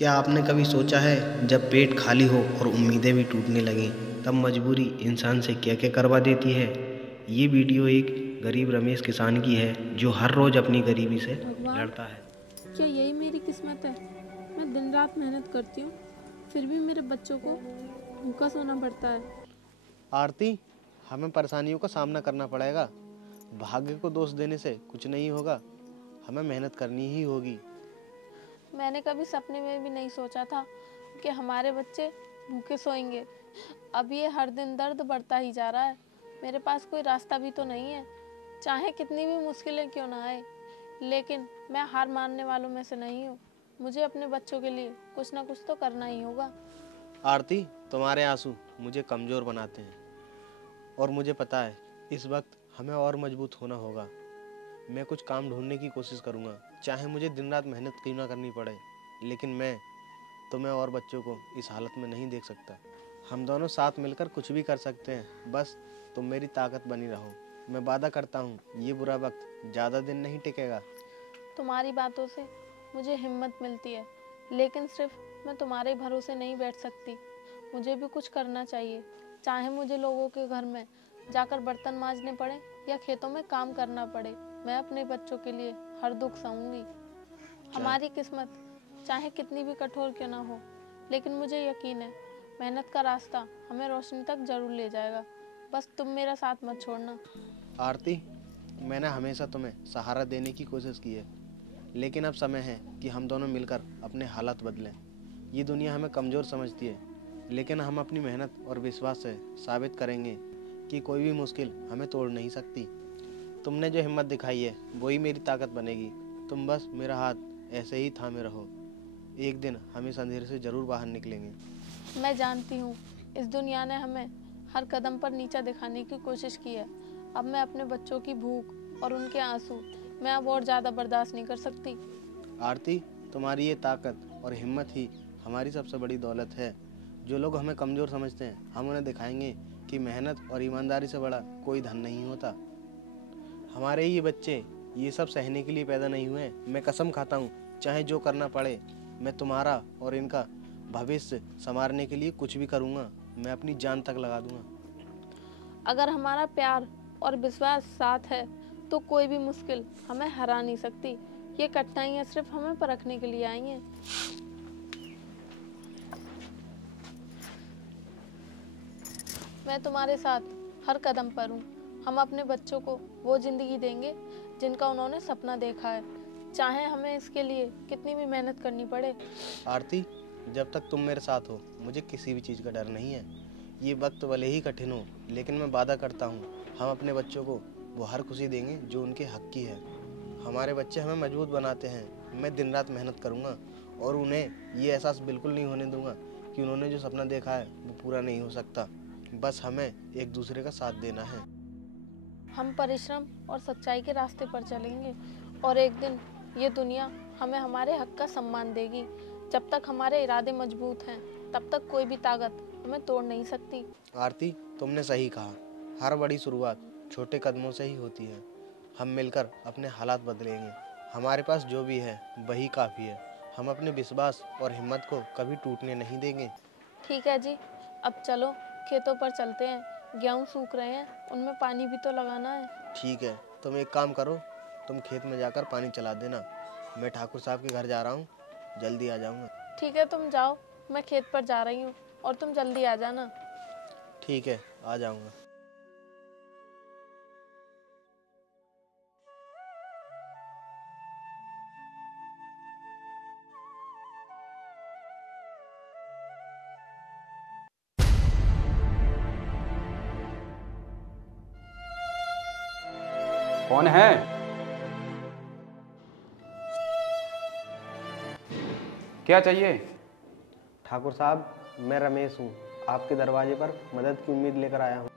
क्या आपने कभी सोचा है जब पेट खाली हो और उम्मीदें भी टूटने लगें तब मजबूरी इंसान से क्या क्या करवा देती है। ये वीडियो एक गरीब रमेश किसान की है जो हर रोज़ अपनी गरीबी से भगवान, लड़ता है। क्या यही मेरी किस्मत है? मैं दिन रात मेहनत करती हूँ, फिर भी मेरे बच्चों को भूखा सोना पड़ता है। आरती, हमें परेशानियों का सामना करना पड़ेगा। भाग्य को दोष देने से कुछ नहीं होगा, हमें मेहनत करनी ही होगी। मैंने कभी सपने में भी नहीं सोचा था कि हमारे बच्चे भूखे सोएंगे। अब ये हर दिन दर्द बढ़ता ही जा रहा है। मेरे पास कोई रास्ता भी तो नहीं है, चाहे कितनी भी मुश्किलें क्यों ना आए। लेकिन मैं हार मानने वालों में से नहीं हूँ। मुझे अपने बच्चों के लिए कुछ ना कुछ तो करना ही होगा। आरती, तुम्हारे आंसू मुझे कमज़ोर बनाते हैं और मुझे पता है इस वक्त हमें और मजबूत होना होगा। मैं कुछ काम ढूंढने की कोशिश करूँगा, चाहे मुझे दिन रात मेहनत क्यों ना करनी पड़े, लेकिन मैं तुम्हें और बच्चों को इस हालत में नहीं देख सकता। हम दोनों साथ मिलकर कुछ भी कर सकते हैं, बस तुम मेरी ताकत बनी रहो। मैं वादा करता हूँ ये बुरा वक्त ज़्यादा दिन नहीं टिकेगा। तुम्हारी बातों से मुझे हिम्मत मिलती है, लेकिन सिर्फ मैं तुम्हारे भरोसे नहीं बैठ सकती। मुझे भी कुछ करना चाहिए, चाहे मुझे लोगों के घर में जाकर बर्तन मांजने पड़े या खेतों में काम करना पड़े। मैं अपने बच्चों के लिए हर दुख सहूंगी। हमारी किस्मत चाहे कितनी भी कठोर क्यों ना हो, लेकिन मुझे यकीन है मेहनत का रास्ता हमें रोशनी तक जरूर ले जाएगा। बस तुम मेरा साथ मत छोड़ना। आरती, मैंने हमेशा तुम्हें सहारा देने की कोशिश की है, लेकिन अब समय है कि हम दोनों मिलकर अपने हालात बदलें। ये दुनिया हमें कमज़ोर समझती है, लेकिन हम अपनी मेहनत और विश्वास से साबित करेंगे कि कोई भी मुश्किल हमें तोड़ नहीं सकती। तुमने जो हिम्मत दिखाई है वही मेरी ताकत बनेगी। तुम बस मेरा हाथ ऐसे ही थामे रहो। एक दिन हम इस अंधेरे से ज़रूर बाहर निकलेंगे। मैं जानती हूँ इस दुनिया ने हमें हर कदम पर नीचा दिखाने की कोशिश की है। अब मैं अपने बच्चों की भूख और उनके आंसू मैं अब और ज़्यादा बर्दाश्त नहीं कर सकती। आरती, तुम्हारी ये ताकत और हिम्मत ही हमारी सबसे बड़ी दौलत है। जो लोग हमें कमज़ोर समझते हैं, हम उन्हें दिखाएंगे कि मेहनत और ईमानदारी से बड़ा कोई धन नहीं होता। हमारे ये बच्चे ये सब सहने के लिए पैदा नहीं हुए। मैं कसम खाता हूँ, चाहे जो करना पड़े, मैं तुम्हारा और इनका भविष्य संवारने के लिए कुछ भी करूँगा। मैं अपनी जान तक लगा दूँगा। अगर हमारा प्यार और विश्वास साथ है तो कोई भी मुश्किल हमें हरा नहीं सकती। ये कठिनाइयाँ सिर्फ हमें परखने के लिए आई हैं। मैं तुम्हारे साथ हर कदम पर हूँ। हम अपने बच्चों को वो जिंदगी देंगे जिनका उन्होंने सपना देखा है, चाहे हमें इसके लिए कितनी भी मेहनत करनी पड़े। आरती, जब तक तुम मेरे साथ हो मुझे किसी भी चीज़ का डर नहीं है। ये वक्त भले ही कठिन हो, लेकिन मैं वादा करता हूँ हम अपने बच्चों को वो हर खुशी देंगे जो उनके हक की है। हमारे बच्चे हमें मजबूत बनाते हैं। मैं दिन रात मेहनत करूँगा और उन्हें ये एहसास बिल्कुल नहीं होने दूंगा कि उन्होंने जो सपना देखा है वो पूरा नहीं हो सकता। बस हमें एक दूसरे का साथ देना है। हम परिश्रम और सच्चाई के रास्ते पर चलेंगे और एक दिन ये दुनिया हमें हमारे हक का सम्मान देगी। जब तक हमारे इरादे मजबूत हैं तब तक कोई भी ताकत हमें तोड़ नहीं सकती। आरती, तुमने सही कहा, हर बड़ी शुरुआत छोटे कदमों से ही होती है। हम मिलकर अपने हालात बदलेंगे। हमारे पास जो भी है वही काफ़ी है। हम अपने विश्वास और हिम्मत को कभी टूटने नहीं देंगे। ठीक है जी, अब चलो खेतों पर चलते हैं। गेहूँ सूख रहे हैं, उनमें पानी भी तो लगाना है। ठीक है, तुम एक काम करो, तुम खेत में जाकर पानी चला देना। मैं ठाकुर साहब के घर जा रहा हूँ, जल्दी आ जाऊँगा। ठीक है, तुम जाओ, मैं खेत पर जा रही हूँ और तुम जल्दी आ जाना। ठीक है, आ जाऊँगा। कौन है? क्या चाहिए? ठाकुर साहब, मैं रमेश हूँ, आपके दरवाजे पर मदद की उम्मीद लेकर आया हूँ।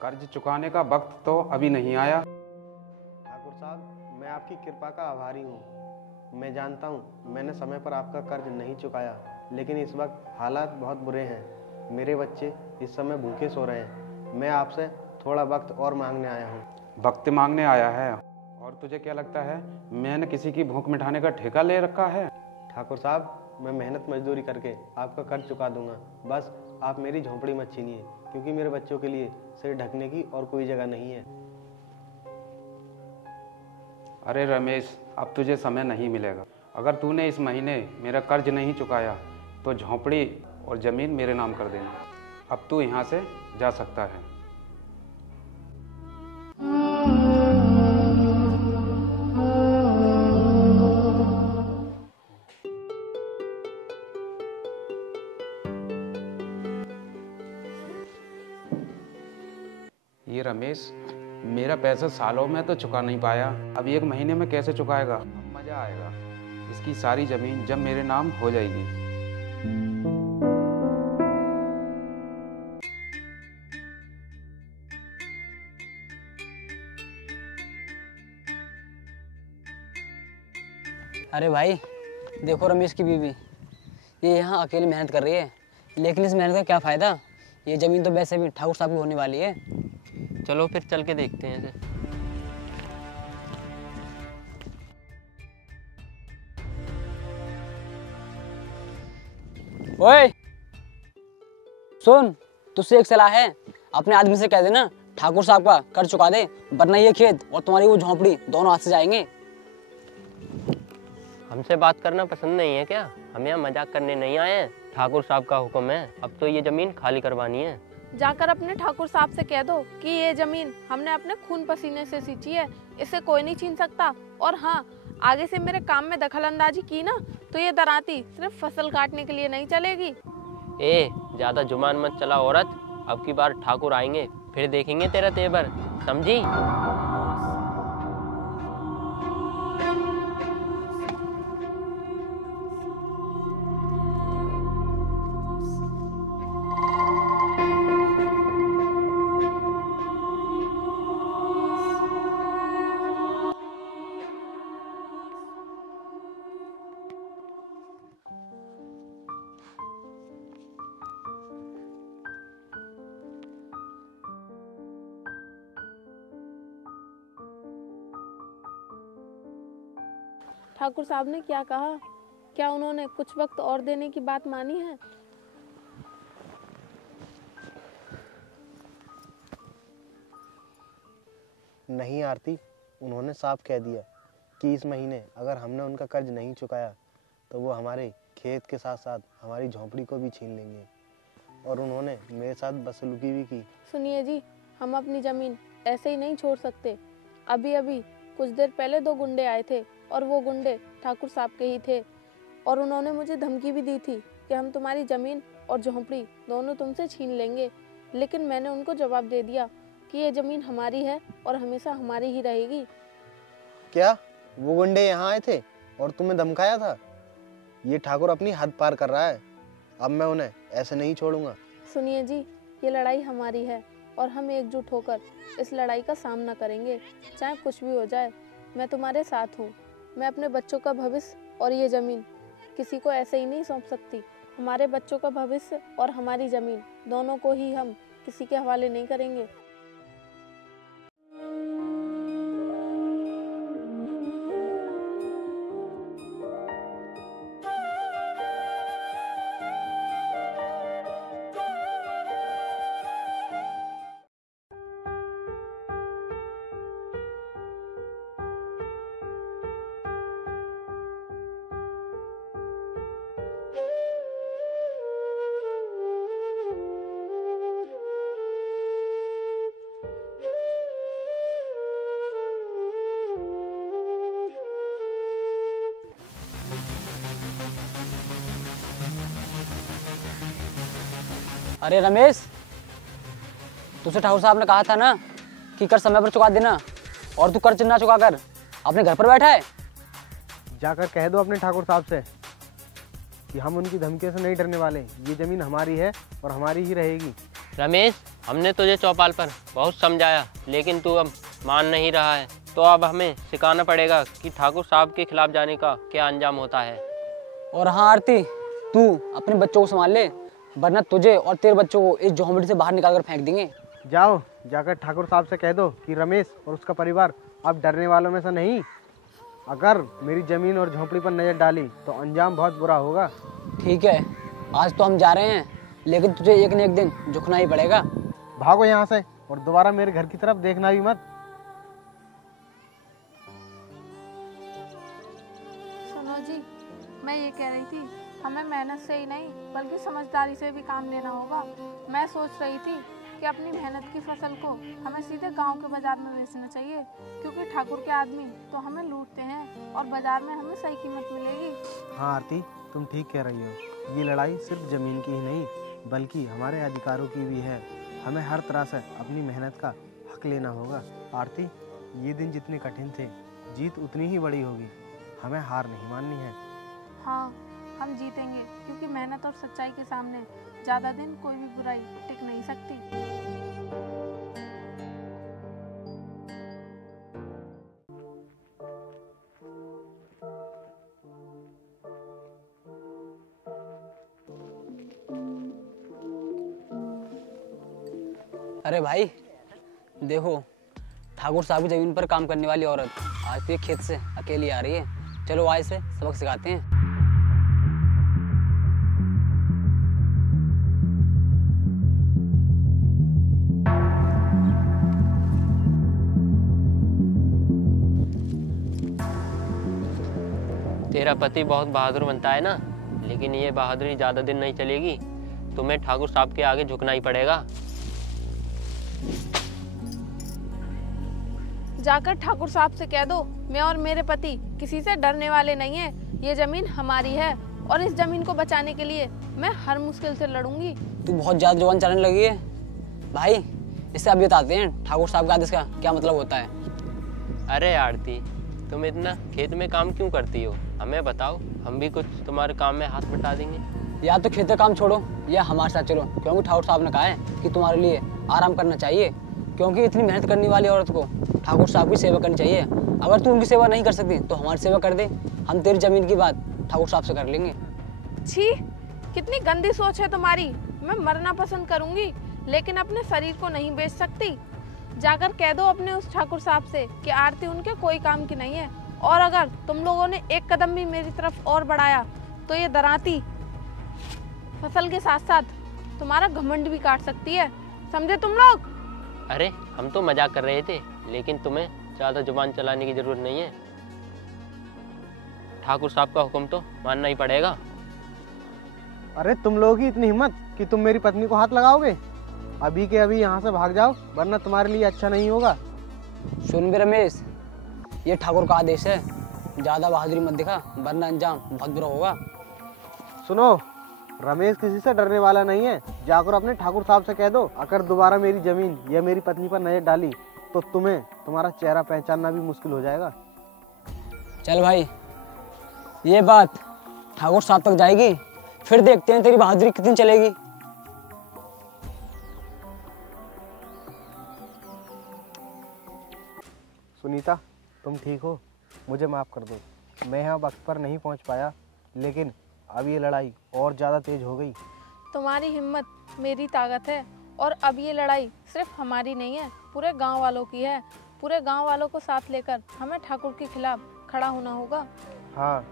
कर्ज चुकाने का वक्त तो अभी नहीं आया। ठाकुर साहब, मैं आपकी कृपा का आभारी हूँ। मैं जानता हूँ मैंने समय पर आपका कर्ज नहीं चुकाया, लेकिन इस वक्त हालात बहुत बुरे हैं। मेरे बच्चे इस समय भूखे सो रहे हैं। मैं आपसे थोड़ा वक्त और मांगने आया हूँ। वक्त मांगने आया है? और तुझे क्या लगता है मैंने किसी की भूख मिटाने का ठेका ले रखा है? ठाकुर साहब, मैं मेहनत मजदूरी करके आपका कर्ज चुका दूंगा। बस आप मेरी झोंपड़ी मत छीनिए, क्योंकि मेरे बच्चों के लिए सिर ढकने की और कोई जगह नहीं है। अरे रमेश, अब तुझे समय नहीं मिलेगा। अगर तूने इस महीने मेरा कर्ज नहीं चुकाया तो झोंपड़ी और ज़मीन मेरे नाम कर देना। अब तू यहाँ से जा सकता है। ये रमेश मेरा पैसा सालों में तो चुका नहीं पाया, अब 1 महीने में कैसे चुकाएगा? अब मज़ा आएगा। इसकी सारी ज़मीन जब मेरे नाम हो जाएगी। अरे भाई देखो रमेश की बीवी, ये यहाँ अकेली मेहनत कर रही है, लेकिन इस मेहनत का क्या फ़ायदा? ये ज़मीन तो वैसे भी ठाकुर साहब की होने वाली है। चलो फिर चल के देखते हैं इसे। ओए सुन, तुझसे एक सलाह है, अपने आदमी से कह देना ठाकुर साहब का कर्ज चुका दे, वरना ये खेत और तुम्हारी वो झोंपड़ी दोनों हाथ से जाएंगे। हमसे बात करना पसंद नहीं है क्या? हम यहाँ मजाक करने नहीं आए हैं। ठाकुर साहब का हुक्म है, अब तो ये जमीन खाली करवानी है। जाकर अपने ठाकुर साहब से कह दो कि ये जमीन हमने अपने खून पसीने से सींची है, इसे कोई नहीं छीन सकता। और हाँ, आगे से मेरे काम में दखल अंदाजी की ना तो ये दराती सिर्फ फसल काटने के लिए नहीं चलेगी। ए ज्यादा जुबान मत चला औरत, अब की बार ठाकुर आएंगे फिर देखेंगे तेरा तेवर, समझी? ठाकुर साहब ने क्या कहा? क्या उन्होंने कुछ वक्त और देने की बात मानी है? नहीं आरती, उन्होंने साफ कह दिया कि इस महीने अगर हमने उनका कर्ज नहीं चुकाया तो वो हमारे खेत के साथ साथ हमारी झोंपड़ी को भी छीन लेंगे। और उन्होंने मेरे साथ बदसलूकी भी की। सुनिए जी, हम अपनी जमीन ऐसे ही नहीं छोड़ सकते। अभी अभी कुछ देर पहले 2 गुंडे आए थे और वो गुंडे ठाकुर साहब के ही थे, और उन्होंने मुझे धमकी भी दी थी कि हम तुम्हारी ज़मीन और झोंपड़ी दोनों तुमसे छीन लेंगे। लेकिन मैंने उनको जवाब दे दिया कि ये ज़मीन हमारी है और हमेशा हमारी ही रहेगी। क्या वो गुंडे यहाँ आए थे और तुम्हें धमकाया था? ये ठाकुर अपनी हद पार कर रहा है, अब मैं उन्हें ऐसे नहीं छोड़ूंगा। सुनिए जी, ये लड़ाई हमारी है और हम एकजुट होकर इस लड़ाई का सामना करेंगे, चाहे कुछ भी हो जाए। मैं तुम्हारे साथ हूँ। मैं अपने बच्चों का भविष्य और ये ज़मीन किसी को ऐसे ही नहीं सौंप सकती। हमारे बच्चों का भविष्य और हमारी ज़मीन दोनों को ही हम किसी के हवाले नहीं करेंगे। अरे रमेश, तुझसे ठाकुर साहब ने कहा था ना कि कर्ज समय पर चुका देना, और तू कर्ज ना चुका कर अपने घर पर बैठा है। जाकर कह दो अपने ठाकुर साहब से कि हम उनकी धमकी से नहीं डरने वाले। ये ज़मीन हमारी है और हमारी ही रहेगी। रमेश, हमने तुझे चौपाल पर बहुत समझाया, लेकिन तू अब मान नहीं रहा है, तो अब हमें सिखाना पड़ेगा कि ठाकुर साहब के खिलाफ जाने का क्या अंजाम होता है। और हाँ आरती, तू अपने बच्चों को संभाल ले, वरना तुझे और तेरे बच्चों को इस झोंपड़ी से बाहर निकाल कर फेंक देंगे। जाओ, जाकर ठाकुर साहब से कह दो कि रमेश और उसका परिवार अब डरने वालों में से नहीं। अगर मेरी ज़मीन और झोंपड़ी पर नज़र डाली तो अंजाम बहुत बुरा होगा। ठीक है, आज तो हम जा रहे हैं, लेकिन तुझे एक न एक दिन झुकना ही पड़ेगा। भागो यहाँ से और दोबारा मेरे घर की तरफ देखना भी मत। सुनो जी, मैं ये कह रही थी, हमें मेहनत से ही नहीं बल्कि समझदारी से भी काम लेना होगा। मैं सोच रही थी कि अपनी मेहनत की फसल को हमें सीधे गांव के बाजार में बेचना चाहिए, क्योंकि ठाकुर के आदमी तो हमें लूटते हैं और बाजार में हमें सही कीमत मिलेगी। हाँ आरती, तुम ठीक कह रही हो। ये लड़ाई सिर्फ ज़मीन की ही नहीं बल्कि हमारे अधिकारों की भी है। हमें हर तरह से अपनी मेहनत का हक लेना होगा। आरती, ये दिन जितने कठिन थे, जीत उतनी ही बड़ी होगी। हमें हार नहीं माननी है। हाँ, हम जीतेंगे, क्योंकि मेहनत और सच्चाई के सामने ज़्यादा दिन कोई भी बुराई टिक नहीं सकती। अरे भाई देखो, ठाकुर साहब की जमीन पर काम करने वाली औरत आज तो ये खेत से अकेली आ रही है। चलो आज से सबक सिखाते हैं। तेरा पति बहुत बहादुर बनता है ना, लेकिन ये बहादुरी ज़्यादा दिन नहीं चलेगी। तुम्हें ठाकुर साहब के आगे झुकना ही पड़ेगा। जाकर ठाकुर साहब से कह दो, मैं और मेरे पति किसी से डरने वाले नहीं हैं। ये जमीन हमारी है और इस जमीन को बचाने के लिए मैं हर मुश्किल से लड़ूंगी। तू बहुत ज्यादा जुबान चढ़ने लगी है भाई। इससे अब बताते हैं ठाकुर साहब का आदेश का क्या मतलब होता है। अरे आरती, तुम इतना खेत में काम क्यों करती हो? हमें बताओ, हम भी कुछ तुम्हारे काम में हाथ बटा देंगे। या तो खेत का काम छोड़ो या हमारे साथ चलो, क्योंकि ठाकुर साहब ने कहा है कि तुम्हारे लिए आराम करना चाहिए, क्योंकि इतनी मेहनत करने वाली औरत को ठाकुर साहब की सेवा करनी चाहिए। अगर तू उनकी सेवा नहीं कर सकती तो हमारी सेवा कर दे। हम तेरी जमीन की बात ठाकुर साहब से कर लेंगे। छी, कितनी गंदी सोच है तुम्हारी। मैं मरना पसंद करूंगी, लेकिन अपने शरीर को नहीं बेच सकती। जाकर कह दो अपने उस ठाकुर साहब से कि आरती उनके कोई काम की नहीं है, और अगर तुम लोगों ने एक कदम भी मेरी तरफ और बढ़ाया तो ये दराती फसल के साथ साथ तुम्हारा घमंड भी काट सकती है। समझे तुम लोग? अरे हम तो मजाक कर रहे थे, लेकिन तुम्हें ज़्यादा जुबान चलाने की जरूरत नहीं है। ठाकुर साहब का हुक्म तो मानना ही पड़ेगा। अरे तुम लोगों की इतनी हिम्मत कि तुम मेरी पत्नी को हाथ लगाओगे? अभी के अभी यहाँ से भाग जाओ, वरना तुम्हारे लिए अच्छा नहीं होगा। सुन भी रमेश, ये ठाकुर का आदेश है, ज्यादा बहादुरी मत दिखा, वरना अंजाम बहुत बुरा होगा। सुनो, रमेश किसी से डरने वाला नहीं है। जाकर अपने ठाकुर साहब से कह दो, अगर दोबारा मेरी जमीन या मेरी पत्नी पर नजर डाली तो तुम्हें तुम्हारा चेहरा पहचानना भी मुश्किल हो जाएगा। चल भाई, ये बात ठाकुर साहब तक जाएगी, फिर देखते हैं तेरी बहादुरी कितनी चलेगी। सुनीता, तुम ठीक हो? मुझे माफ़ कर दो, मैं यहाँ वक्त पर नहीं पहुँच पाया, लेकिन अब ये लड़ाई और ज़्यादा तेज हो गई। तुम्हारी हिम्मत मेरी ताकत है, और अब ये लड़ाई सिर्फ हमारी नहीं है, पूरे गांव वालों की है। पूरे गांव वालों को साथ लेकर हमें ठाकुर के खिलाफ खड़ा होना होगा। हाँ,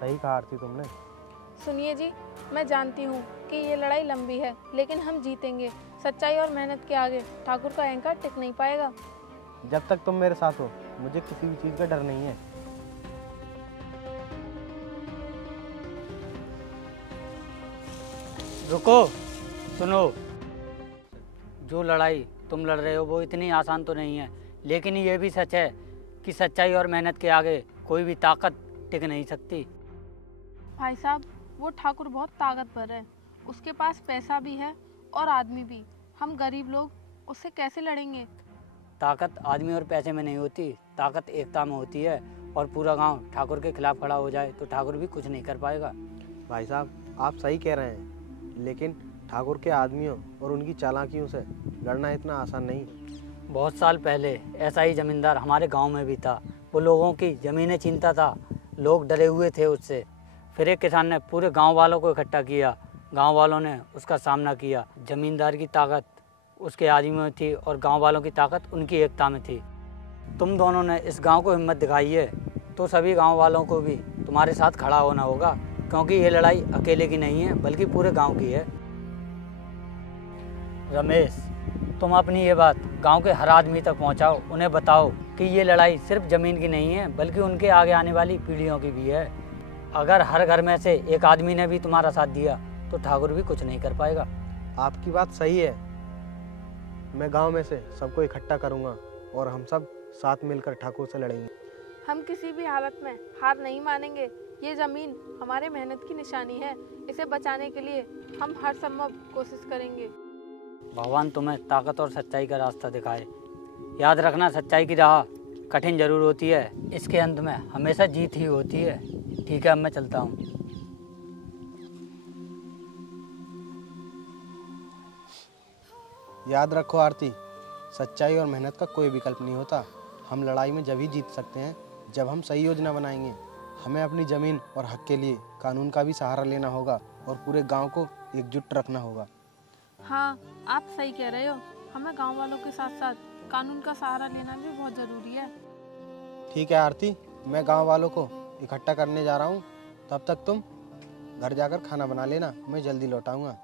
सही कहा आरती तुमने। सुनिए जी, मैं जानती हूँ कि ये लड़ाई लंबी है, लेकिन हम जीतेंगे। सच्चाई और मेहनत के आगे ठाकुर का अहंकार टिक नहीं पाएगा। जब तक तुम मेरे साथ हो, मुझे किसी भी चीज़ का डर नहीं है। रुको, सुनो। जो लड़ाई तुम लड़ रहे हो वो इतनी आसान तो नहीं है, लेकिन ये भी सच है कि सच्चाई और मेहनत के आगे कोई भी ताकत टिक नहीं सकती। भाई साहब, वो ठाकुर बहुत ताकतवर है, उसके पास पैसा भी है और आदमी भी। हम गरीब लोग उससे कैसे लड़ेंगे? ताकत आदमी और पैसे में नहीं होती, ताकत एकता में होती है। और पूरा गांव ठाकुर के खिलाफ खड़ा हो जाए तो ठाकुर भी कुछ नहीं कर पाएगा। भाई साहब, आप सही कह रहे हैं, लेकिन ठाकुर के आदमियों और उनकी चालाकियों से लड़ना इतना आसान नहीं। बहुत साल पहले ऐसा ही जमींदार हमारे गांव में भी था। वो लोगों की ज़मीनें छीनता था, लोग डरे हुए थे उससे। फिर एक किसान ने पूरे गांव वालों को इकट्ठा किया, गांव वालों ने उसका सामना किया। जमींदार की ताकत उसके आदमियों में थी और गांव वालों की ताकत उनकी एकता में थी। तुम दोनों ने इस गांव को हिम्मत दिखाई है, तो सभी गांव वालों को भी तुम्हारे साथ खड़ा होना होगा, क्योंकि ये लड़ाई अकेले की नहीं है बल्कि पूरे गांव की है। रमेश, तुम अपनी ये बात गांव के हर आदमी तक पहुंचाओ। उन्हें बताओ कि ये लड़ाई सिर्फ ज़मीन की नहीं है बल्कि उनके आगे आने वाली पीढ़ियों की भी है। अगर हर घर में से एक आदमी ने भी तुम्हारा साथ दिया तो ठाकुर भी कुछ नहीं कर पाएगा। आपकी बात सही है। मैं गांव में से सबको इकट्ठा करूंगा और हम सब साथ मिलकर ठाकुर से लड़ेंगे। हम किसी भी हालत में हार नहीं मानेंगे। ये ज़मीन हमारे मेहनत की निशानी है। इसे बचाने के लिए हम हर संभव कोशिश करेंगे। भगवान तुम्हें ताकत और सच्चाई का रास्ता दिखाए। याद रखना, सच्चाई की राह कठिन जरूर होती है, इसके अंत में हमेशा जीत ही होती है। ठीक है, अब मैं चलता हूँ। याद रखो आरती, सच्चाई और मेहनत का कोई विकल्प नहीं होता। हम लड़ाई में जब ही जीत सकते हैं जब हम सही योजना बनाएंगे। हमें अपनी ज़मीन और हक के लिए कानून का भी सहारा लेना होगा और पूरे गांव को एकजुट रखना होगा। हाँ, आप सही कह रहे हो। हमें गांव वालों के साथ साथ कानून का सहारा लेना भी बहुत ज़रूरी है। ठीक है आरती, मैं गांव वालों को इकट्ठा करने जा रहा हूँ। तब तक तुम घर जाकर खाना बना लेना, मैं जल्दी लौट आऊँगा।